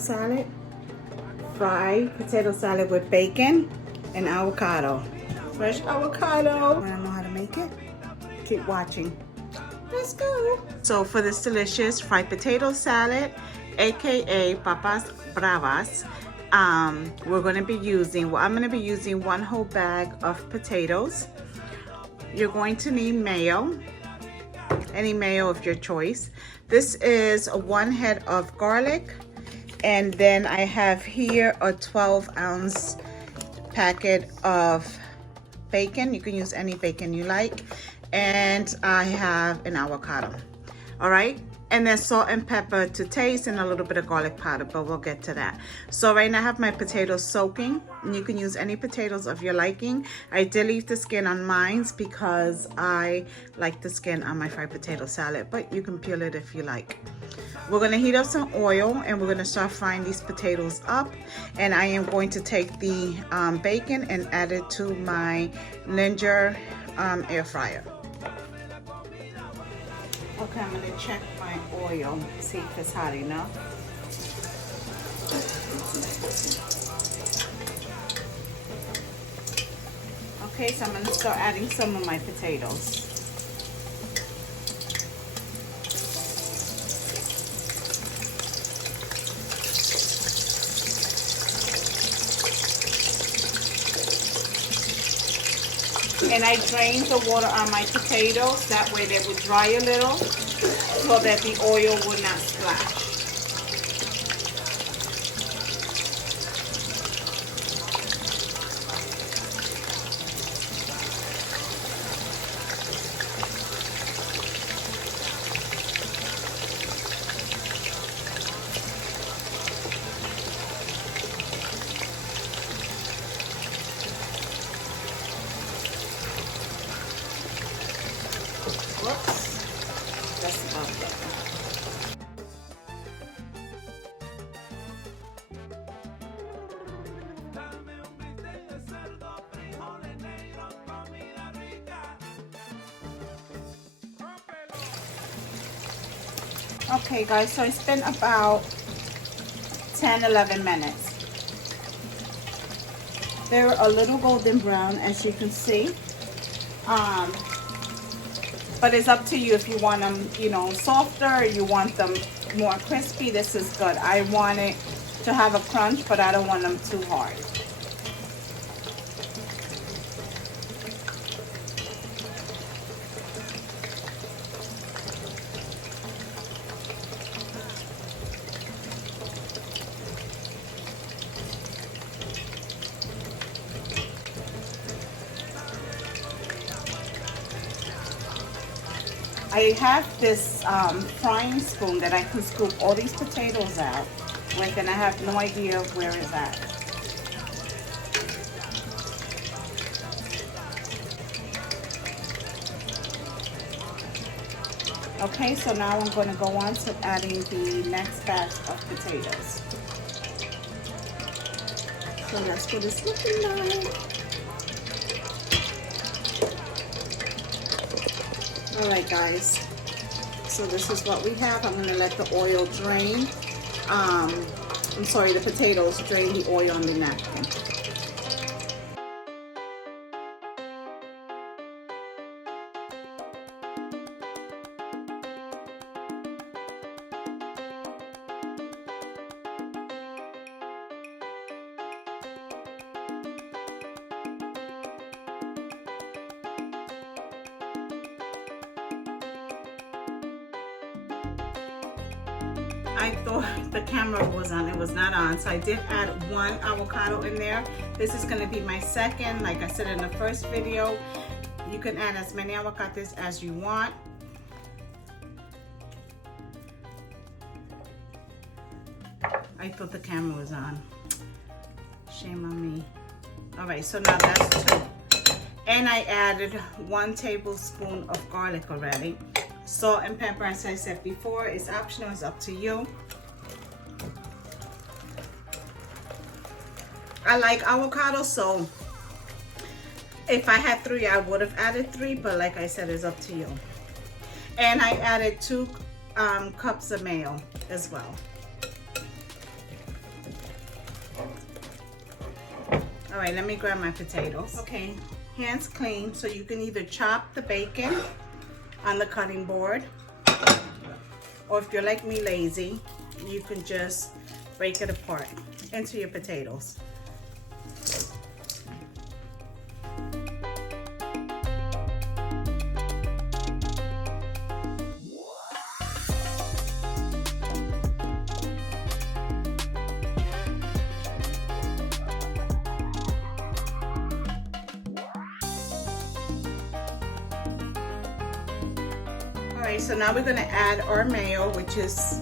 salad. Fried potato salad with bacon and avocado. Fresh avocado. Wanna know how to make it? Keep watching. Let's go. So for this delicious fried potato salad, aka papas bravas, we're going to be using, I'm going to be using 1 whole bag of potatoes. You're going to need mayo, any mayo of your choice. This is 1 head of garlic, and then I have here a 12-ounce packet of bacon. You can use any bacon you like, and I have an avocado. All right, and then salt and pepper to taste, and a little bit of garlic powder, but we'll get to that. So right now I have my potatoes soaking, and you can use any potatoes of your liking. I did leave the skin on mine because I like the skin on my fried potato salad, but you can peel it if you like. We're gonna heat up some oil, and we're gonna start frying these potatoes up. And I am going to take the bacon and add it to my Ninja air fryer. Okay, I'm gonna check my oil, see if it's hot enough. Okay, so I'm gonna start adding some of my potatoes. And I drained the water on my potatoes, that way they would dry a little so that the oil would not splash. That's about it. Okay guys, so it's been about 10-11 minutes. They're a little golden brown, as you can see. But it's up to you if you want them, you know, softer, or you want them more crispy. This is good. I want it to have a crunch, but I don't want them too hard. I have this frying spoon that I can scoop all these potatoes out with, and I have no idea where it's at. Okay, so now I'm going to go on to adding the next batch of potatoes. So that's what it's looking like. Alright guys, so this is what we have. I'm going to let the oil drain. I'm sorry, the potatoes drain the oil on the napkin. I thought the camera was on, it was not on, so I did add 1 avocado in there. This is going to be my second. Like I said in the first video, you can add as many avocados as you want. I thought the camera was on. Shame on me. Alright, so now that's 2. And I added 1 tablespoon of garlic already. Salt and pepper, as I said before, is optional, it's up to you. I like avocado, so if I had 3, I would have added 3, but like I said, it's up to you. And I added 2 cups of mayo as well. right, let me grab my potatoes. Okay, hands clean, so you can either chop the bacon on the cutting board, or if you're like me, lazy, you can just break it apart into your potatoes. Alright, so now we're going to add our mayo, which is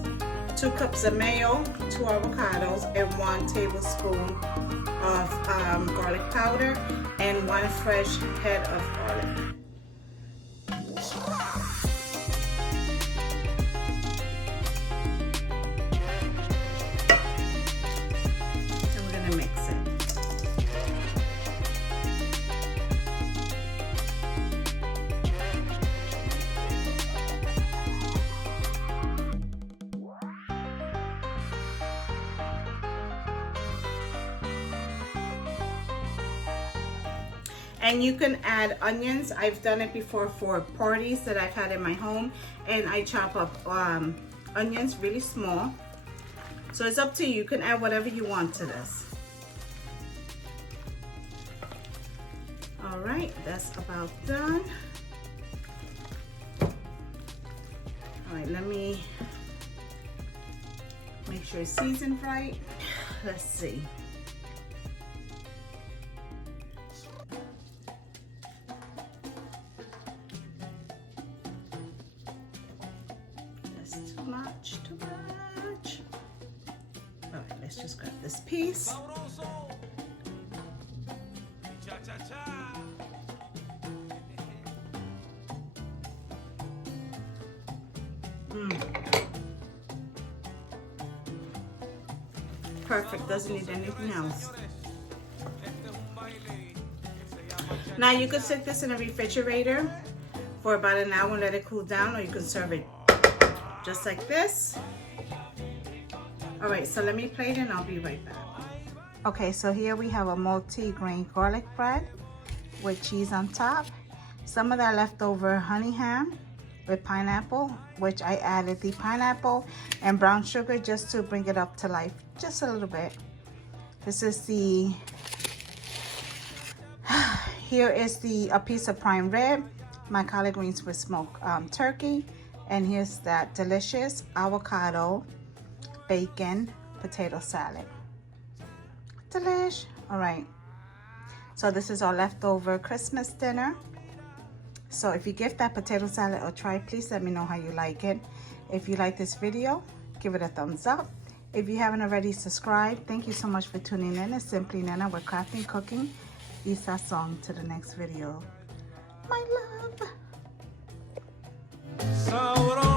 2 cups of mayo, 2 avocados, and 1 tablespoon of garlic powder, and 1 fresh head of garlic. And we're going to mix it. And you can add onions. I've done it before for parties that I've had in my home, and I chop up onions really small. So it's up to you. You can add whatever you want to this. All right, that's about done. All right, let me make sure it's seasoned right. Let's see. Too much. All right, let's just grab this piece. Perfect, doesn't need anything else. Now you could stick this in a refrigerator for about an hour and let it cool down, or you can serve it just like this. All right, so let me plate it and I'll be right back. Okay, so here we have a multi-grain garlic bread with cheese on top. Some of that leftover honey ham with pineapple, which I added the pineapple and brown sugar just to bring it up to life just a little bit. This is the, here is a piece of prime rib, my collard greens with smoked turkey, and here's that delicious avocado, bacon, potato salad. Delish. All right. So this is our leftover Christmas dinner. So if you give that potato salad a try, please let me know how you like it. If you like this video, give it a thumbs up. If you haven't already subscribed, thank you so much for tuning in. It's Simply Nana with crafting, cooking, y sazón. To the next video. My love. Sabroso.